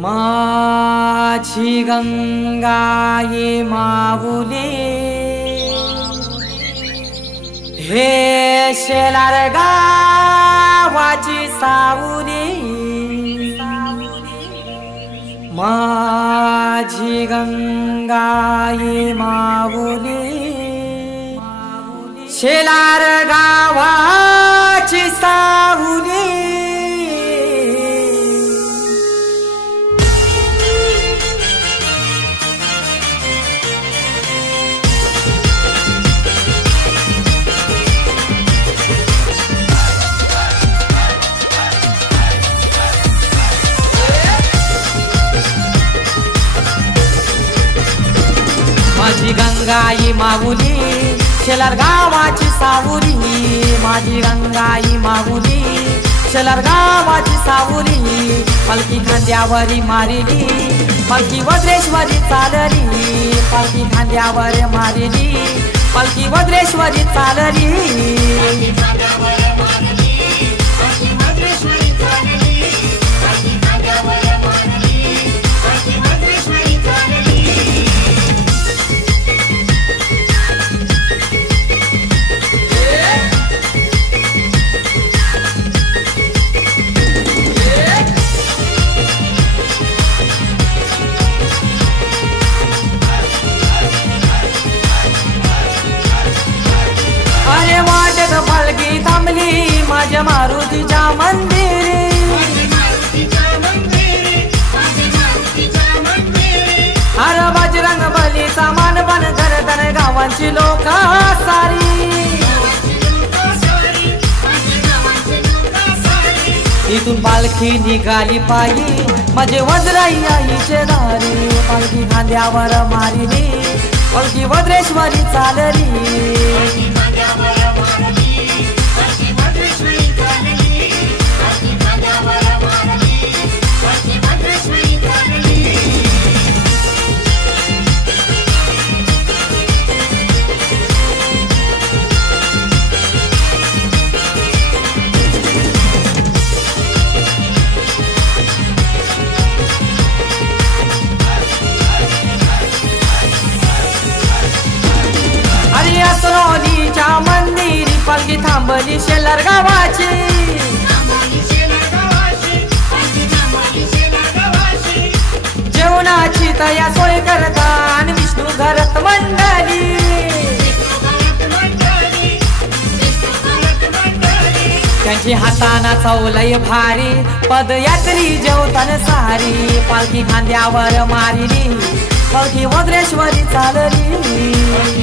माझी गंगा ये माऊली हे शेलार गावाची सावली माझी गंगा ये माऊली शेलार गावाची सावली माझी गंगा ही माऊली शेलार गावाची सावली माझी गंगा ही माऊली शेलार गावाची सावली पालखी खांद्यावरी मारिली पालखी वज्रेश्वरी चालली पालखी खांद्यावर मारिली पालखी वज्रेश्वरी चालली अरे वाटत पालखी थांबली माझ्या मारुतीच्या मंदिरी अरे बजरंग बलीचा मानपान करताना गावांची लोक सारी इथून पालखी निघाली पायी माझे वज्राई आईचे दारी पालखी खांद्यावर मारिली पालखी वज्रेश्वरी चालली असरोलीच्या मंदिरी पालखी थांबली शेलार गावाची जेवणाची तया सोय करता आणि विष्णू घरात मंडळी त्यांची हाताना चौलय भारी पदयात्री जेवताना सारी पालखी खांद्यावर मारिली पालखी वज्रेश्वरी चालली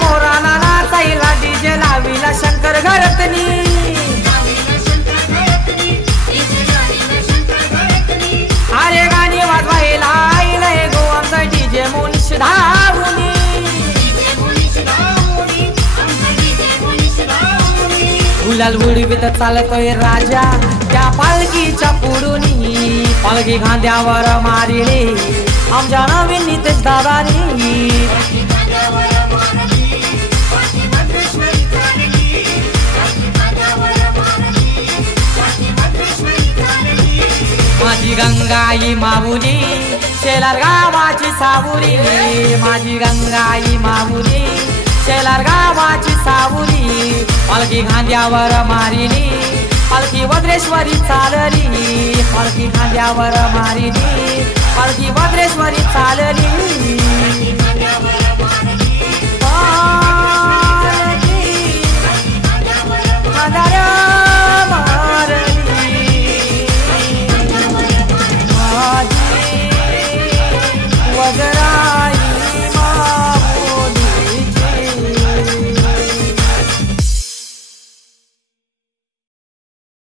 पोराला नाचायला डीजे लाविला शंकर घरातनी अरे गाणी वाजवायला आईला गो आमचा डीजे मुनीश धावुनी गुलाल उडवीत चालतोय राजा त्या पालखीच्या पुढुनी पालखी खांद्यावर मारिली आमच्या नवीन नितेश दादानी माझी गंगा ही माऊली शेलार गावाची सावली माझी गंगा ही माऊली शेलार गावाची सावली पालखी खांद्यावर मारिली पालखी वज्रेश्वरी चालली पालखी खांद्यावर मारिली पालखी वज्रेश्वरी चालली पालखी खांद्यावर